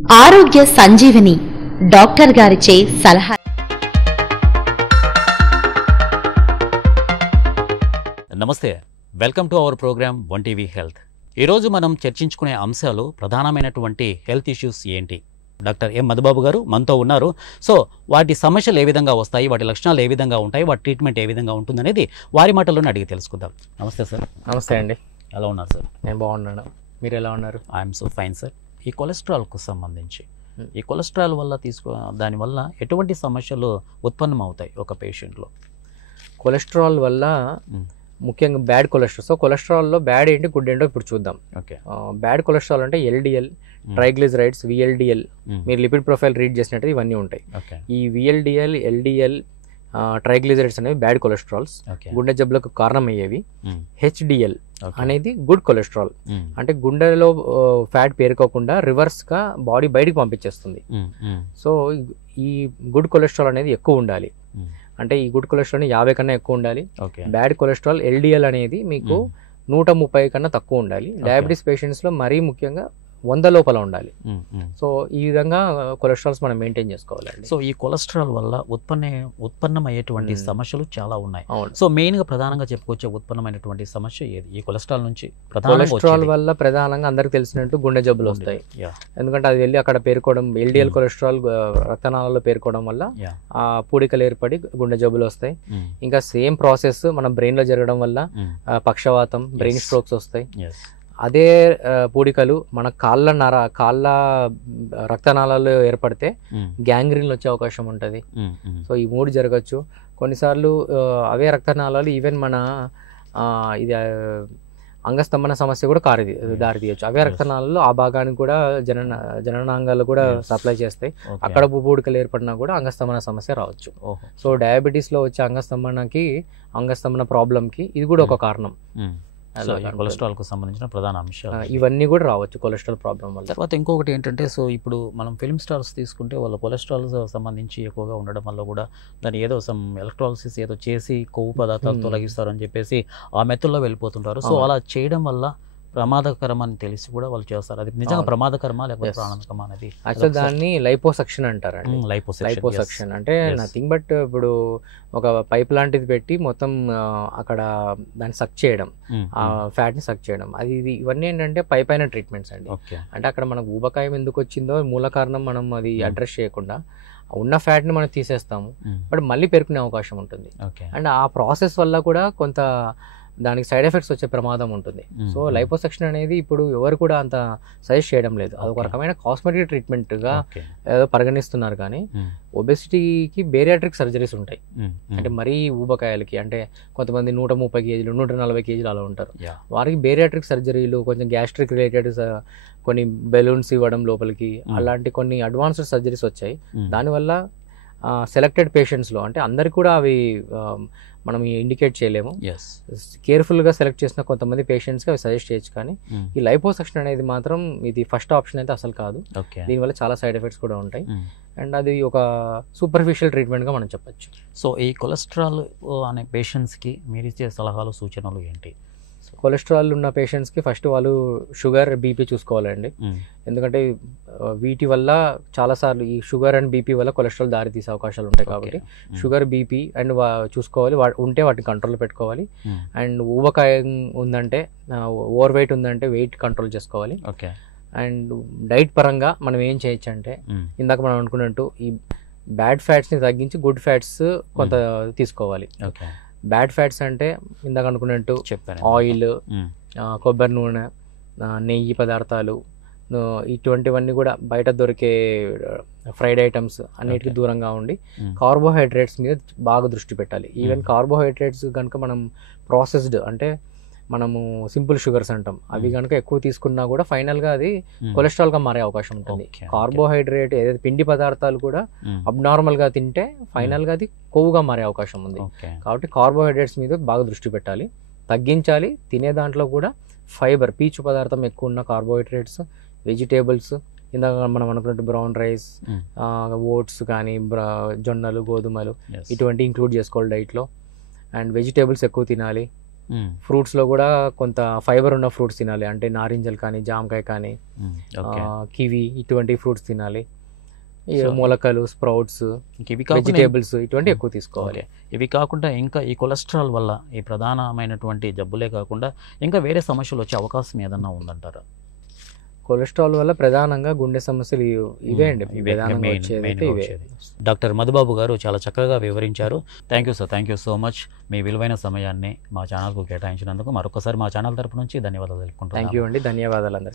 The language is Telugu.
ఆరోగ్య సంజీవని డాక్టర్ గారిచే సలహా. నమస్తే, welcome to our programme one TV health. ఈరోజు మనం చర్చించుకునే అంశాలు ప్రధానమైనటువంటి హెల్త్ ఇష్యూస్ ఏంటి. డాక్టర్ ఎం మధుబాబు గారు మనతో ఉన్నారు. సో వాటి సమస్యలు ఏ విధంగా వస్తాయి, వాటి లక్షణాలు ఏ విధంగా ఉంటాయి, వాటి ట్రీట్మెంట్ ఏ విధంగా ఉంటుందనేది వారి మాటల్లోనే అడిగి తెలుసుకుందాం. నమస్తే సార్. నమస్తే అండి. ఎలా ఉన్నారు సార్? నేను బాగున్నాను, మీరు ఎలా ఉన్నారు? I'm so fine sir. ఈ కొలెస్ట్రాల్కు సంబంధించి, ఈ కొలెస్ట్రాల్ వల్ల దానివల్ల ఎటువంటి సమస్యలు ఉత్పన్నం అవుతాయి ఒక పేషెంట్లో? కొలెస్ట్రాల్ వల్ల ముఖ్యంగా బ్యాడ్ కొలెస్ట్రాల్. సో కొలెస్ట్రాల్లో బ్యాడ్ ఏంటి, గుడ్ ఏంటో ఇప్పుడు చూద్దాం. ఓకే. బ్యాడ్ కొలెస్ట్రాల్ అంటే ఎల్డిఎల్, ట్రైగ్లిజరైడ్స్, విఎల్డిఎల్. మీరు లిపిడ్ ప్రొఫైల్ రీడ్ చేసినట్టు ఇవన్నీ ఉంటాయి. ఈ విఎల్డిఎల్, ఎల్డిఎల్, ట్రైగ్లిజరైడ్స్ అనేవి బ్యాడ్ కొలెస్ట్రాల్స్, గుండె జబ్బులకు కారణమయ్యేవి. హెచ్డిఎల్ అనేది గుడ్ కొలెస్ట్రాల్, అంటే గుండెలో ఫ్యాట్ పేరుకోకుండా రివర్స్గా బాడీ బయటికి పంపించేస్తుంది. సో ఈ గుడ్ కొలెస్ట్రాల్ అనేది ఎక్కువ ఉండాలి. అంటే ఈ గుడ్ కొలెస్ట్రాల్ 50 కన్నా ఎక్కువ ఉండాలి. బ్యాడ్ కొలెస్ట్రాల్ ఎల్డిఎల్ అనేది మీకు 130 కన్నా తక్కువ ఉండాలి. డయాబెటీస్ పేషెంట్స్లో మరీ ముఖ్యంగా 100 లోపల ఉండాలి. సో ఈ విధంగా కొలెస్ట్రాల్స్ మనం మెయింటైన్ చేసుకోవాలండి. సో ఈ కొలెస్ట్రాల్ వల్ల ఉత్పన్నమయ్యేటువంటి సమస్యలు చాలా ఉన్నాయి. సో మెయిన్ గా ప్రధానంగా చెప్పుకొచ్చే ఉత్పన్నమైనటువంటి సమస్య ఏది ఈ కొలెస్ట్రాల్ నుంచి? కొలెస్ట్రాల్ వల్ల ప్రధానంగా అందరికి తెలిసినట్టు గుండె జబ్బులు వస్తాయి. ఎందుకంటే అది వెళ్ళి అక్కడ పేరుకోవడం, ఎల్డిఎల్ కొలెస్ట్రాల్ రక్తనాళాల్లో పేరుకోవడం వల్ల ఆ పూడికలు ఏర్పడి గుండె జబ్బులు వస్తాయి. ఇంకా సేమ్ ప్రాసెస్ మన బ్రెయిన్ లో జరగడం వల్ల పక్షవాతం, బ్రెయిన్ స్ట్రోక్స్ వస్తాయి. అదే పూడికలు మన కాళ్ళ రక్తనాళాల్లో ఏర్పడితే గ్యాంగ్రీన్ వచ్చే అవకాశం ఉంటుంది. సో ఈ 3 జరగచ్చు. కొన్నిసార్లు అవే రక్తనాళాలు ఈవెన్ మన ఇది అంగస్తంభన సమస్య కూడా దారి తీయచ్చు. అవే రక్తనాళాలు ఆ భాగానికి కూడా జననాంగాలు కూడా సప్లై చేస్తాయి. అక్కడ పూడికలు ఏర్పడినా కూడా అంగస్తంభన సమస్య రావచ్చు. సో డయాబెటీస్ లో వచ్చే అంగస్తంభన ప్రాబ్లంకి ఇది కూడా ఒక కారణం. కొలెస్ట్రాల్ కు సంబంధించిన ప్రధాన అంశాలు ఇవన్నీ కూడా రావచ్చు కొలెస్ట్రాల్ ప్రాబ్లం వల్ల. తర్వాత ఇంకొకటి ఏంటంటే, సో ఇప్పుడు మనం ఫిల్మ్ స్టార్స్ తీసుకుంటే వాళ్ళ కొలెస్ట్రాల్ సంబంధించి ఎక్కువగా ఉండడం వల్ల కూడా దాన్ని ఏదో ఎలక్ట్రాలిసిస్ ఏదో చేసి కొవ్వు పదార్థాలు తొలగిస్తారు అని చెప్పేసి ఆ మెథడ్లో వెళ్ళిపోతుంటారు. సో అలా చేయడం వల్ల ప్రమాదకరం అని తెలిసి కూడా వాళ్ళు చేస్తారు. అది నిజంగా ప్రమాదకరమా లేకపోతే ప్రాణాంతకమా అనేది? అసలు దాన్ని లైపోసక్షన్ అంటారండి. లైపోసక్షన్ అంటే నథింగ్ బట్ ఇప్పుడు ఒక పైప్ లాంటిది పెట్టి మొత్తం అక్కడ దాన్ని సక్ చేయడం, ఆ ఫ్యాట్ ని సక్ చేయడం. ఇవన్నీ ఏంటంటే పైన ట్రీట్మెంట్స్ అండి. అంటే అక్కడ మనకు ఊబకాయం ఎందుకు వచ్చిందో మూల కారణం మనం అది అడ్రస్ చేయకుండా ఉన్న ఫ్యాట్ ని మనం తీసేస్తాము, బట్ మళ్ళీ పెరుకునే అవకాశం ఉంటుంది. అండ్ ఆ ప్రాసెస్ వల్ల కూడా కొంత దానికి సైడ్ ఎఫెక్ట్స్ వచ్చే ప్రమాదం ఉంటుంది. సో లైపోసక్షన్ అనేది ఇప్పుడు ఎవరు కూడా అంత సజెస్ట్ చేయడం లేదు. అదొక రకమైన కాస్మెటిక్ ట్రీట్మెంట్ గా ఏదో పరిగణిస్తున్నారు. కానీ ఒబెసిటీకి బేరియాట్రిక్ సర్జరీస్ ఉంటాయి. అంటే మరీ ఊబకాయాలకి, అంటే కొంతమంది 130 కేజీలు 140 కేజీలు అలా ఉంటారు. వారికి బేరియాట్రిక్ సర్జరీలు, కొంచెం గ్యాస్ట్రిక్ రిలేటెడ్ కొన్ని బెలూన్స్ ఇవ్వడం లోపలికి, అలాంటి కొన్ని అడ్వాన్స్డ్ సర్జరీస్ వచ్చాయి. దానివల్ల సెలెక్టెడ్ పేషెంట్స్లో, అంటే అందరికి కూడా అవి మనం ఇండికేట్ చేయలేము. కేర్ఫుల్గా సెలెక్ట్ చేసిన కొంతమంది పేషెంట్స్కి అవి సజెస్ట్ చేయొచ్చు. కానీ ఈ లైపోసక్షన్ అనేది మాత్రం ఇది ఫస్ట్ ఆప్షన్ అయితే అసలు కాదు. దీనివల్ల చాలా సైడ్ ఎఫెక్ట్స్ కూడా ఉంటాయి. అండ్ అది ఒక సూపర్ఫిషియల్ ట్రీట్మెంట్గా మనం చెప్పచ్చు. సో ఈ కొలెస్ట్రాల్ అనే పేషెంట్స్కి మీరు ఇచ్చే సలహాలు, సూచనలు ఏంటి? కొలెస్ట్రాల్ ఉన్న పేషెంట్స్కి ఫస్ట్ వాళ్ళు షుగర్, బీపీ చూసుకోవాలండి. ఎందుకంటే వీటి వల్ల చాలాసార్లు ఈ షుగర్ అండ్ బీపీ వల్ల కొలెస్ట్రాల్ దారి తీసే అవకాశాలు ఉంటాయి. కాబట్టి షుగర్, బీపీ అండ్ చూసుకోవాలి. ఉంటే వాటిని కంట్రోల్ పెట్టుకోవాలి. అండ్ ఊబకాయం ఉందంటే, ఓవర్ వెయిట్ ఉందంటే వెయిట్ కంట్రోల్ చేసుకోవాలి. అండ్ డైట్ పరంగా మనం ఏం చేయొచ్చు అంటే, ఇందాక మనం అనుకున్నట్టు ఈ బ్యాడ్ ఫ్యాట్స్ని తగ్గించి గుడ్ ఫ్యాట్స్ కొంత తీసుకోవాలి. బ్యాడ్ ఫ్యాట్స్ అంటే ఇందాక అనుకున్నట్టు ఆయిల్, కొబ్బరి నూనె, నెయ్యి పదార్థాలు, ఇటువంటివన్నీ కూడా బయట దొరికే ఫ్రైడ్ ఐటమ్స్ అన్నిటికీ దూరంగా ఉండి కార్బోహైడ్రేట్స్ మీద బాగా దృష్టి పెట్టాలి. ఈవెన్ కార్బోహైడ్రేట్స్ కనుక మనం ప్రాసెస్డ్, అంటే మనము సింపుల్ షుగర్స్ అంటాం, అవి కనుక ఎక్కువ తీసుకున్నా కూడా ఫైనల్గా అది కొలెస్ట్రాల్గా మారే అవకాశం ఉంటుంది. కార్బోహైడ్రేట్ ఏదైతే పిండి పదార్థాలు కూడా అబ్నార్మల్గా తింటే ఫైనల్గా అది కొవ్వుగా మారే అవకాశం ఉంది. కాబట్టి కార్బోహైడ్రేట్స్ మీద బాగా దృష్టి పెట్టాలి, తగ్గించాలి. తినే దాంట్లో కూడా ఫైబర్, పీచు పదార్థం ఎక్కువ ఉన్న కార్బోహైడ్రేట్స్, వెజిటేబుల్స్, ఇందాక మనం అనుకున్నట్టు బ్రౌన్ రైస్, ఓట్స్ కానీ జొన్నలు, గోధుమలు, ఇటువంటి ఇంక్లూడ్ చేసుకోవాలి డైట్లో. అండ్ వెజిటేబుల్స్ ఎక్కువ తినాలి. ఫ్రూట్స్లో కూడా కొంత ఫైబర్ ఉన్న ఫ్రూట్స్ తినాలి, అంటే నారింజలు కానీ జామకాయ కానీ కివి ఇటువంటి ఫ్రూట్స్ తినాలి. మొలకలు, స్ప్రౌట్స్, వెజిటేబుల్స్ ఇటువంటి ఎక్కువ తీసుకోవాలి. ఇవి కాకుండా ఇంకా ఈ కొలెస్ట్రాల్ వల్ల ఈ ప్రధానమైనటువంటి జబ్బులే కాకుండా ఇంకా వేరే సమస్యలు వచ్చే అవకాశం ఏదన్నా ఉందంటారా? కొలెస్ట్రాల్ వల్ల ప్రధానంగా గుండె సమస్యలు ఇవే అండి ప్రధానంగా వచ్చేది ఇవే. డాక్టర్ మధుబాబు గారు చాలా చక్కగా వివరించారు. Thank you sir, thank you so much. మీ విలువైన సమయాన్ని మా ఛానల్కు కేటాయించినందుకు మరొకసారి మా ఛానల్ తరపు నుంచి ధన్యవాదాలు తెలుపుకుంటున్నాను. థ్యాంక్ యూ అండి, ధన్యవాదాలు అందరికీ.